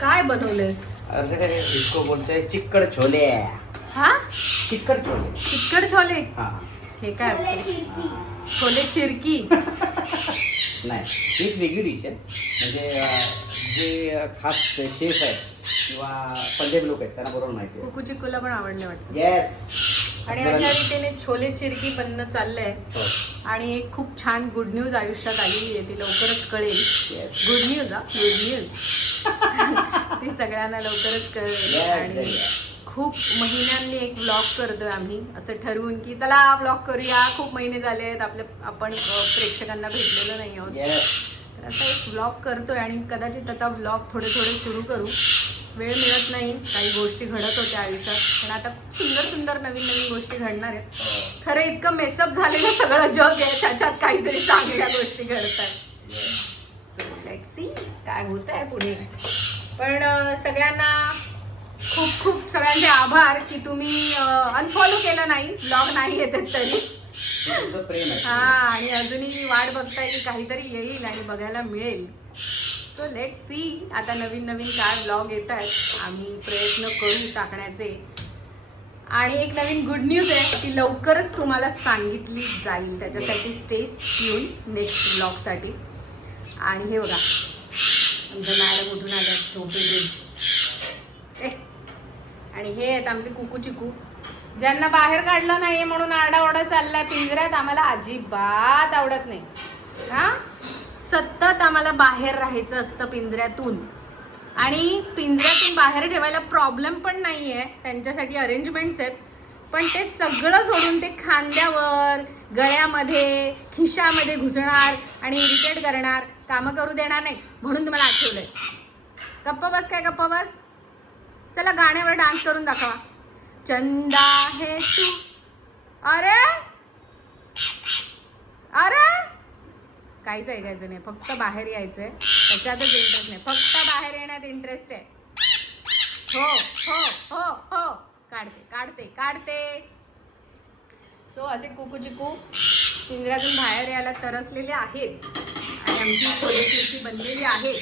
काय बनवलंयस? अरे इसको बोलते हैं चिक्कड़ छोले. हा, चिक्कड़ छोले. चिकट छोले. हा. हे काय असते? छोले चिरकी. नाही, ही एक वेगळी डिश आहे. म्हणजे जे खास शेफ आहे किंवा पंजाबी लोक आहेत त्यांना बरोबर माहिती आहे. कुकू चिकूला पण आवडले वाटतं. येस. आणि अशा रीतीने छोले चिरकी बनणं चाललंय. हो. आणि एक खूप छान गुड न्यूज आयुष्यात आलेली आहे, ती लवकरच कळेल. Yes. गुड न्यूज, हा गुड न्यूज. ती सगळ्यांना लवकरच कळेल. Yes, आणि yes. खूप महिन्यांनी एक व्लॉग करतोय आम्ही, असं ठरवून की चला व्लॉग करूया. खूप महिने झाले आहेत आपण प्रेक्षकांना भेटलेलो नाही आहोत. येस. तर आता एक व्लॉग करतोय आणि कदाचित आता व्लॉग थोडे सुरू करू. वेळ मिळत नाही, काही गोष्टी घडत होत्या आयुष्यात, पण आता खूप सुंदर नवीन गोष्टी घडणार आहेत. खरं इतकं मेसअप झालेलं सगळं जग आहे, त्याच्यात काहीतरी चांगल्या गोष्टी घडत आहेत. सो लेट्स सी काय होत आहे पुढे. पण सगळ्यांना खूप सगळ्यांचे आभार की तुम्ही अनफॉलो केलं नाही, ब्लॉग नाही येतात तरी. तुमचं प्रेम आहे. हा, आणि अजूनही वाट बघताय की काहीतरी येईल आणि बघायला मिळेल. सो लेट्स सी आता नवीन काय ब्लॉग येत आहेत, आम्ही प्रयत्न करू टाकण्याचे. आणि एक नवीन गुड न्यूज आहे, ती लवकरच तुम्हाला सांगितली जाईल. त्याच्यासाठी स्टे ट्यून नेक्स्ट ब्लॉगसाठी. आणि हे बघा आमच्या मॅडम उठून आल्या झोपेतून. आणि हे आहेत आमचे कुकू चिकू, ज्यांना बाहेर काढलं नाही म्हणून आरडाओरडा चाललाय पिंजऱ्यात. आम्हाला अजिबात आवडत नाही. हा, सतत आम्हाला बाहेर राहायचं असतं पिंजऱ्यातून. आणि पिंजऱ्यातून बाहेर ठेवायला प्रॉब्लेम पण नाही आहे, त्यांच्यासाठी अरेंजमेंट्स आहेत. पण ते सगळं सोडून ते खांद्यावर, गळ्यामध्ये, खिशामध्ये घुसणार आणि इरिटेट करणार, कामं करू देणार नाही. म्हणून तुम्हाला आठवलंय. गप्प बस, काय गप्प बस. चला गाण्यावर डान्स करून दाखवा. चंदा है तू. अरे काहीच ऐकायचं नाही, फक्त बाहेर यायचंय. त्याच्यातच इंटरेस्ट नाही, फक्त बाहेर येण्यात इंटरेस्ट आहे. हो काढते. सो असे कुकू चिकू पिंजऱ्यातून बाहेर यायला तरसलेले आहेत आणि आमची छोले चिरकी बनलेली आहे.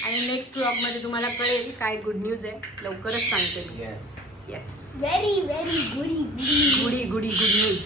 आणि नेक्स्ट ब्लॉगमध्ये तुम्हाला कळेल काय गुड न्यूज आहे, लवकरच सांगते. येस. येस, very गुडी गुड न्यूज.